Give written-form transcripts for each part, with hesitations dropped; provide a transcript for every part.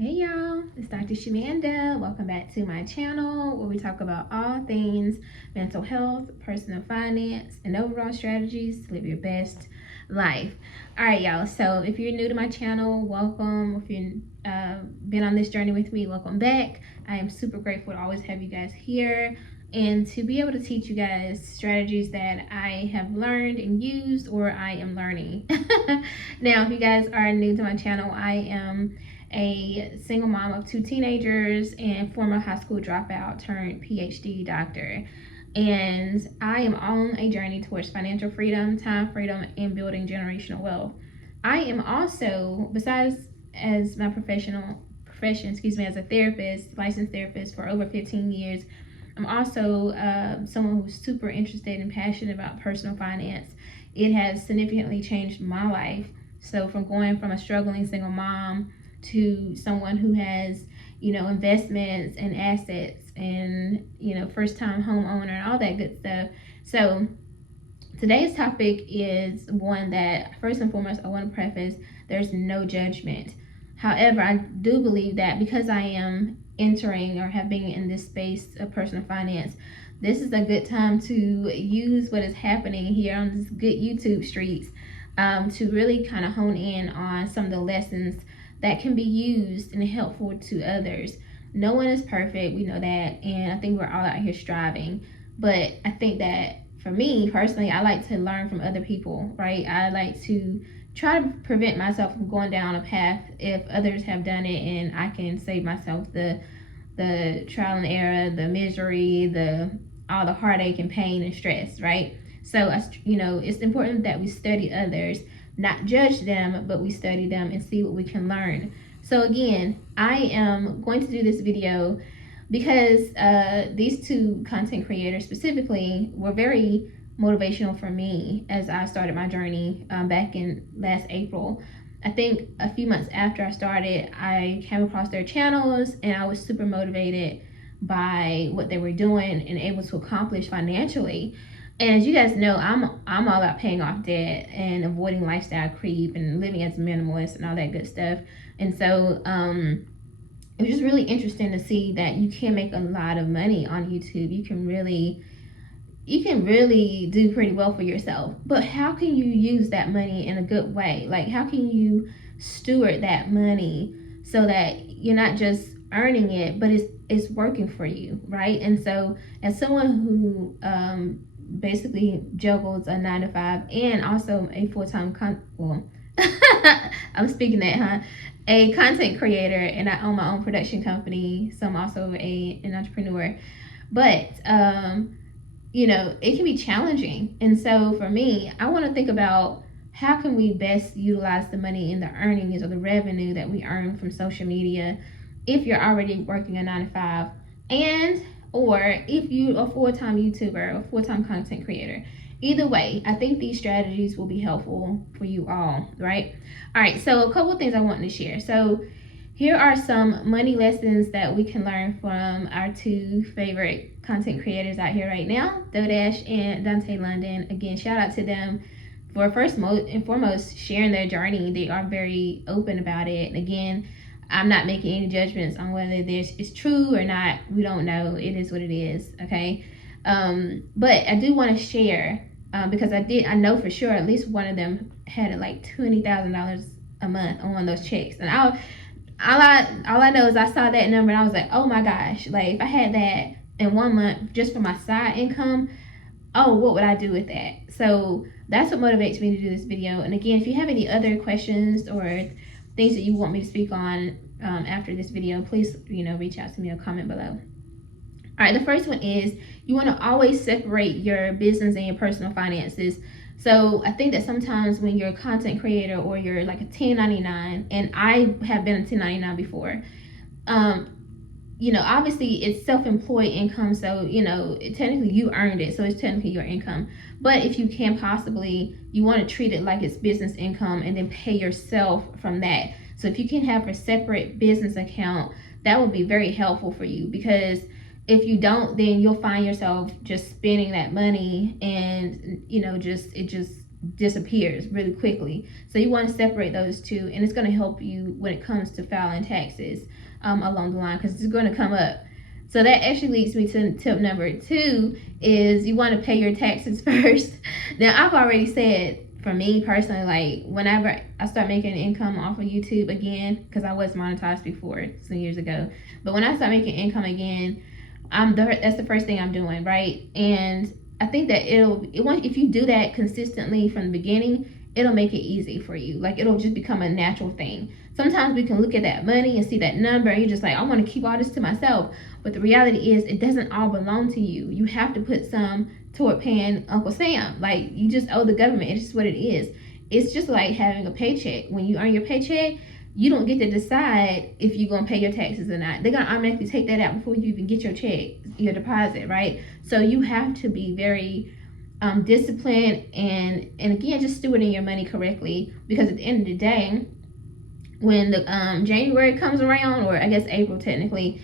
Hey y'all, it's Dr. Shamanda. Welcome back to my channel where we talk about all things mental health, personal finance, and overall strategies to live your best life. All right, y'all. So if you're new to my channel, welcome. If you've been on this journey with me, welcome back. I am super grateful to always have you guys here and to be able to teach you guys strategies that I have learned and used or I am learning. Now, if you guys are new to my channel, I am a single mom of 2 teenagers and former high school dropout turned PhD doctor. And I am on a journey towards financial freedom, time freedom, and building generational wealth. I am also, besides as my profession, as a therapist, licensed therapist for over 15 years, I'm also someone who's super interested and passionate about personal finance. It has significantly changed my life. So from going from a struggling single mom to someone who has, investments and assets and, first time homeowner and all that good stuff. So today's topic is one that, first and foremost, I want to preface, there's no judgment. However, I do believe that because I am entering or have been in this space of personal finance, this is a good time to use what is happening here on this good YouTube streets to really kind of hone in on some of the lessons that can be used and helpful to others. No one is perfect, we know that, and I think we're all out here striving. But I think that for me personally, I like to learn from other people, right? I like to try to prevent myself from going down a path if others have done it, and I can save myself the trial and error, the misery, all the heartache and pain and stress, right? So, it's important that we study others, not judge them, but we study them and see what we can learn. So again, I am going to do this video because these 2 content creators specifically were very motivational for me as I started my journey back in last April. I think a few months after I started, I came across their channels and I was super motivated by what they were doing and able to accomplish financially. And as you guys know, I'm all about paying off debt and avoiding lifestyle creep and living as a minimalist and all that good stuff. And so it was just really interesting to see that you can make a lot of money on YouTube. You can really do pretty well for yourself. But how can you use that money in a good way? Like, how can you steward that money so that you're not just earning it, but it's working for you, right? And so as someone who basically juggles a 9-to-5 and also a full-time I'm speaking that, a content creator, and I own my own production company, so I'm also an entrepreneur. But it can be challenging, and so for me, I want to think about how can we best utilize the money in the earnings or the revenue that we earn from social media if you're already working a 9-to-5 and or if you're a full-time YouTuber or full-time content creator. Either way, I think these strategies will be helpful for you all, right? All right, so a couple of things I want to share. So here are some money lessons that we can learn from our 2 favorite content creators out here right now, Dontay and Dontay London. Again, shout out to them for first and foremost sharing their journey. They are very open about it. And again, I'm not making any judgments on whether this is true or not. We don't know. It is what it is, okay? But I do want to share because I know for sure at least one of them had like $20,000 a month on one of those checks. And all I know is I saw that number and I was like, oh my gosh, like if I had that in 1 month just for my side income, oh, what would I do with that? So that's what motivates me to do this video. And again, if you have any other questions or things that you want me to speak on after this video, please reach out to me or comment below. All right, the first one is you want to always separate your business and your personal finances. So I think that sometimes when you're a content creator or you're like a 1099, and I have been a 1099 before, obviously it's self-employed income, so technically you earned it, so it's technically your income. But if you can possibly, you want to treat it like it's business income and then pay yourself from that. So if you can have a separate business account, that would be very helpful for you, because if you don't, then you'll find yourself just spending that money and it just disappears really quickly. So you want to separate those two, and it's going to help you when it comes to filing taxes along the line, because it's going to come up. So that actually leads me to tip number 2 is you want to pay your taxes first. Now, I've already said, for me personally, like whenever I start making income off of YouTube again, because I was monetized before some years ago, but when I start making income again, that's the first thing I'm doing, right? And I think that if you do that consistently from the beginning, it'll make it easy for you. Like, it'll just become a natural thing. Sometimes we can look at that money and see that number, and you're just like, I want to keep all this to myself. But the reality is, it doesn't all belong to you. You have to put some toward paying Uncle Sam. Like, you just owe the government. It's just what it is. It's just like having a paycheck. When you earn your paycheck, you don't get to decide if you're going to pay your taxes or not. They're going to automatically take that out before you even get your check, your deposit, right? So you have to be very disciplined and again, just stewarding your money correctly, because at the end of the day, when the January comes around, or I guess April technically,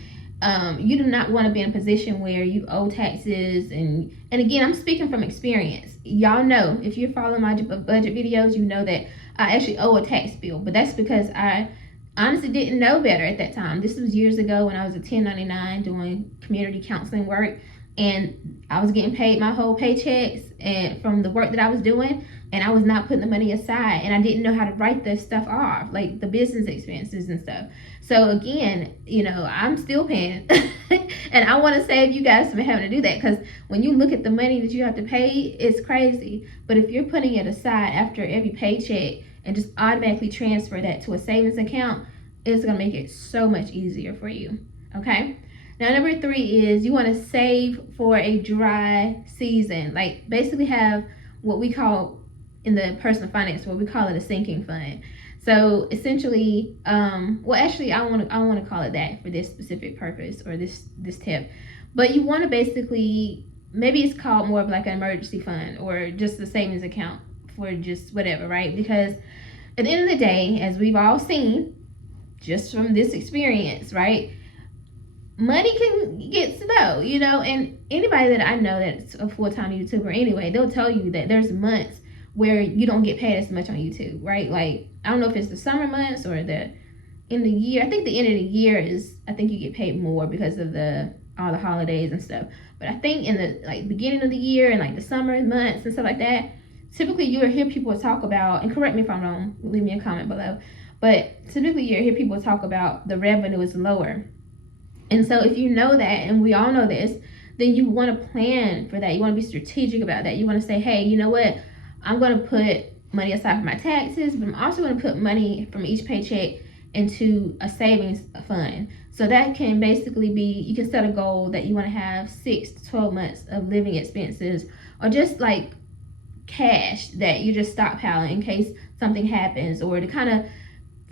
you do not want to be in a position where you owe taxes. And again, I'm speaking from experience. Y'all know, if you're following my budget videos, you know that I actually owe a tax bill, but that's because I honestly didn't know better at that time. This was years ago when I was a 1099 doing community counseling work, and I was getting paid my whole paychecks and from the work that I was doing, and I was not putting the money aside, and I didn't know how to write this stuff off, like the business expenses and stuff. So again, I'm still paying and I want to save you guys from having to do that, because when you look at the money that you have to pay, it's crazy. But if you're putting it aside after every paycheck and just automatically transfer that to a savings account, it's going to make it so much easier for you. Okay. Now, number 3 is you want to save for a dry season. Like, basically have what we call in the personal finance, what we call it a sinking fund. So essentially, actually, I want to call it that for this specific purpose, or this tip. But you want to basically, maybe it's called more of like an emergency fund, or just a savings account for just whatever, right? Because at the end of the day, as we've all seen, just from this experience, right? Money can get slow, and anybody that I know that's a full-time YouTuber anyway, they'll tell you that there's months where you don't get paid as much on YouTube, right? Like, I don't know if it's the summer months or the end of the year. I think the end of the year I think you get paid more because of all the holidays and stuff. But I think in the beginning of the year and like the summer months and stuff like that, typically you'll hear people talk about, and correct me if I'm wrong, leave me a comment below, but typically you'll hear people talk about the revenue is lower. And so if you know that, and we all know this, then you want to plan for that. You want to be strategic about that. You want to say, hey, you know what? I'm going to put money aside for my taxes, but I'm also going to put money from each paycheck into a savings fund. So that can basically be, you can set a goal that you want to have 6 to 12 months of living expenses, or just like cash that you just stockpiling in case something happens, or to kind of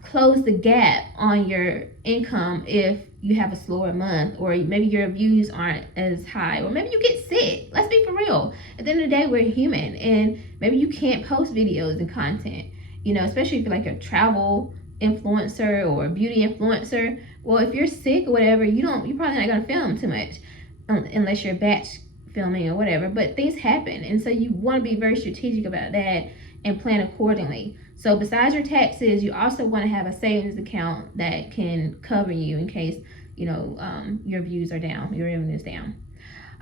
close the gap on your income if you have a slower month, or maybe your views aren't as high, or maybe you get sick. Let's be for real. At the end of the day, we're human, and maybe you can't post videos and content, especially if you're like a travel influencer or a beauty influencer. Well, if you're sick or whatever, you're probably not going to film too much unless you're batch filming or whatever, but things happen. And so you want to be very strategic about that and plan accordingly. So besides your taxes, you also want to have a savings account that can cover you in case, your views are down, your revenue is down.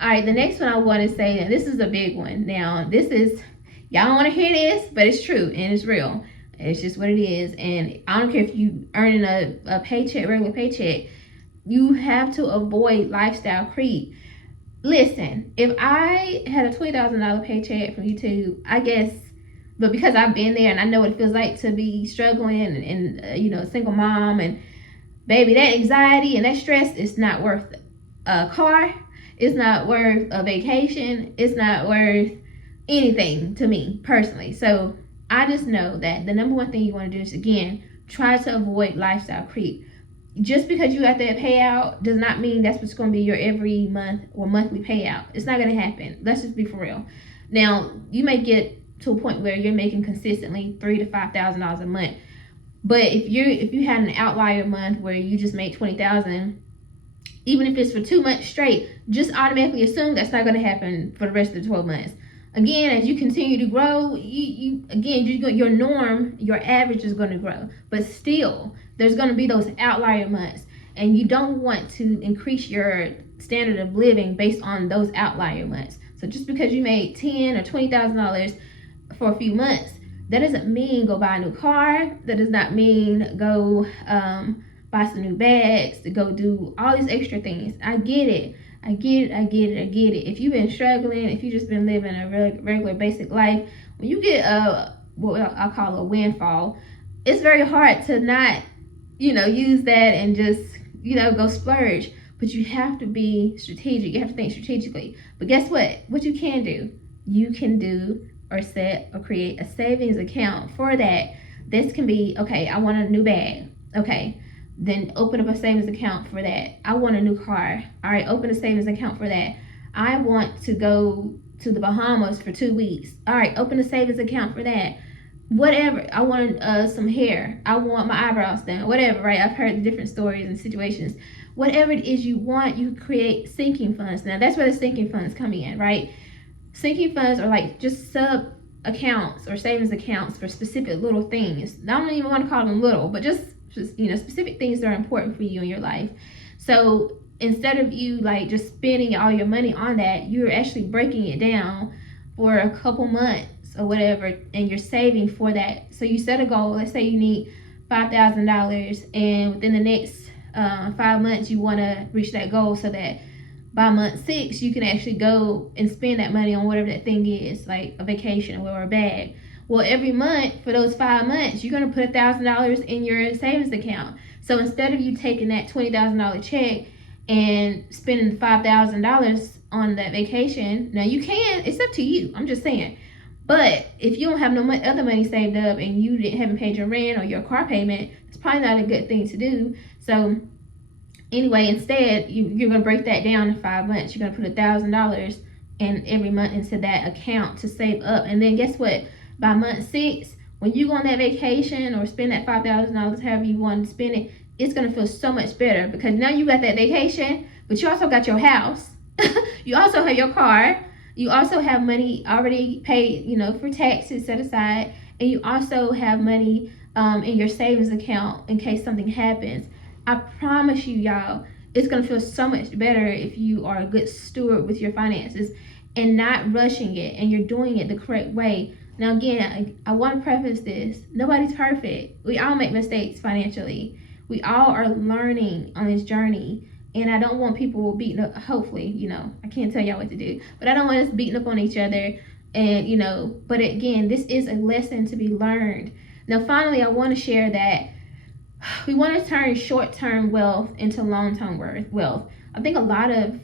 All right, the next one I want to say, and this is a big one. Now, this is, y'all don't want to hear this, but it's true and it's real. It's just what it is. And I don't care if you earning a paycheck, regular paycheck, you have to avoid lifestyle creep. Listen, if I had a $20,000 paycheck from YouTube, I guess, but because I've been there and I know what it feels like to be struggling and a single mom, and baby, that anxiety and that stress is not worth a car. It's not worth a vacation. It's not worth anything to me personally. So I just know that the number one thing you want to do is, again, try to avoid lifestyle creep. Just because you got that payout does not mean that's what's going to be your every month or monthly payout. It's not going to happen. Let's just be for real. Now, you may get to a point where you're making consistently $3,000 to $5,000 a month. But if you had an outlier month where you just made $20,000, even if it's for 2 months straight, just automatically assume that's not going to happen for the rest of the 12 months. Again, as you continue to grow, your norm, your average is going to grow. But still, there's going to be those outlier months, and you don't want to increase your standard of living based on those outlier months. So just because you made $10,000 or $20,000 for a few months, that doesn't mean go buy a new car. That does not mean go buy some new bags, to go do all these extra things. I get it. If you've been struggling, if you've just been living a regular basic life, when you get what I'll call a windfall, it's very hard to not, use that and just, go splurge. But you have to be strategic. You have to think strategically. But guess what? What you can do, you can do or set or create a savings account for that. This can be, okay, I want a new bag. Okay, then open up a savings account for that. I want a new car. All right, open a savings account for that. I want to go to the Bahamas for 2 weeks. All right, open a savings account for that. Whatever. I want some hair. I want my eyebrows done. Whatever, right? I've heard different stories and situations. Whatever it is you want, you create sinking funds. Now, that's where the sinking funds come in, right? Sinking funds are like just sub accounts or savings accounts for specific little things. I don't even want to call them little, but just specific things that are important for you in your life. So instead of you like just spending all your money on that, you're actually breaking it down for a couple months or whatever, and you're saving for that. So you set a goal. Let's say you need $5,000, and within the next 5 months you want to reach that goal, so that by month 6 you can actually go and spend that money on whatever that thing is, like a vacation or a bag. Well, every month for those 5 months, you're going to put $1,000 in your savings account. So instead of you taking that $20,000 check and spending $5,000 on that vacation, now you can, it's up to you. I'm just saying. But if you don't have no other money saved up and you haven't paid your rent or your car payment, it's probably not a good thing to do. So anyway, instead, you're going to break that down in 5 months. You're going to put $1,000 in every month into that account to save up. And then guess what? By month 6, when you go on that vacation or spend that $5,000, however you want to spend it, it's going to feel so much better, because now you got that vacation, but you also got your house. You also have your car. You also have money already paid, for taxes set aside. And you also have money in your savings account in case something happens. I promise you, y'all, it's going to feel so much better if you are a good steward with your finances and not rushing it, and you're doing it the correct way. Now, again, I want to preface this. Nobody's perfect. We all make mistakes financially. We all are learning on this journey. And I don't want people beating up, hopefully, I can't tell y'all what to do. But I don't want us beating up on each other. And, but again, this is a lesson to be learned. Now, finally, I want to share that we want to turn short-term wealth into long-term wealth. I think a lot of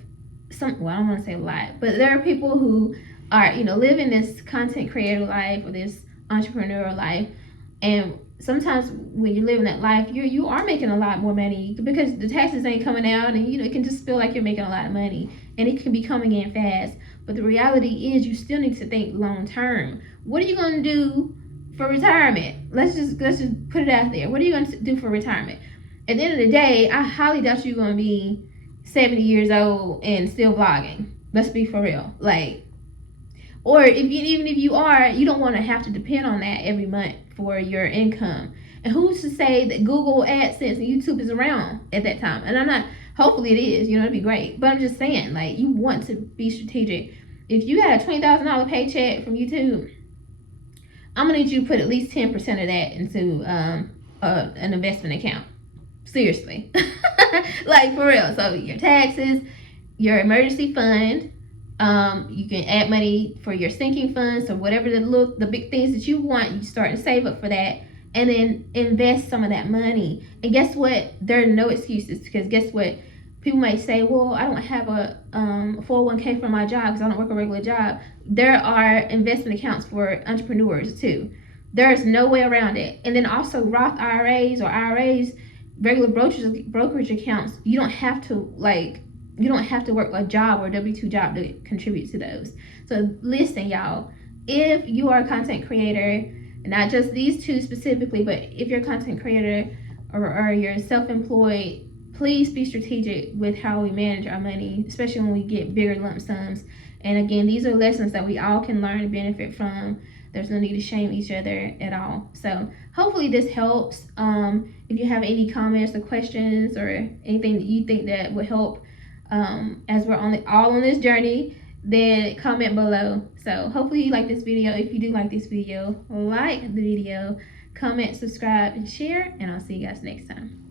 I don't want to say a lot, but there are people who are, living this content creator life or this entrepreneurial life, and sometimes when you're living that life, you are making a lot more money because the taxes ain't coming out, and it can just feel like you're making a lot of money, and it can be coming in fast. But the reality is, you still need to think long term. What are you going to do for retirement? Let's just put it out there. What are you going to do for retirement? At the end of the day, I highly doubt you're going to be 70 years old and still vlogging. Let's be for real. Or even if you are, you don't want to have to depend on that every month for your income. And who's to say that Google AdSense and YouTube is around at that time? And I'm not, hopefully it is, it'd be great. But I'm just saying, you want to be strategic. If you got a $20,000 paycheck from YouTube, I'm going to need you to put at least 10% of that into an investment account. Seriously. For real. So your taxes, your emergency fund, you can add money for your sinking funds or whatever the big things that you want. You start to save up for that, and then invest some of that money. And guess what? There are no excuses, because guess what? People might say, well, I don't have a 401k for my job because I don't work a regular job. There are investment accounts for entrepreneurs too. There's no way around it. And then also Roth IRAs or IRAs, regular brokerage accounts, you don't have to work a job or a W-2 job to contribute to those. So listen, y'all, if you are a content creator, not just these two specifically, but if you're a content creator or you're self-employed, please be strategic with how we manage our money, especially when we get bigger lump sums. And again, these are lessons that we all can learn and benefit from. There's no need to shame each other at all. So hopefully this helps. If you have any comments or questions or anything that you think that would help, as we're all on this journey, then comment below. So hopefully you like this video. If you do like this video, like the video, comment, subscribe, and share, and I'll see you guys next time.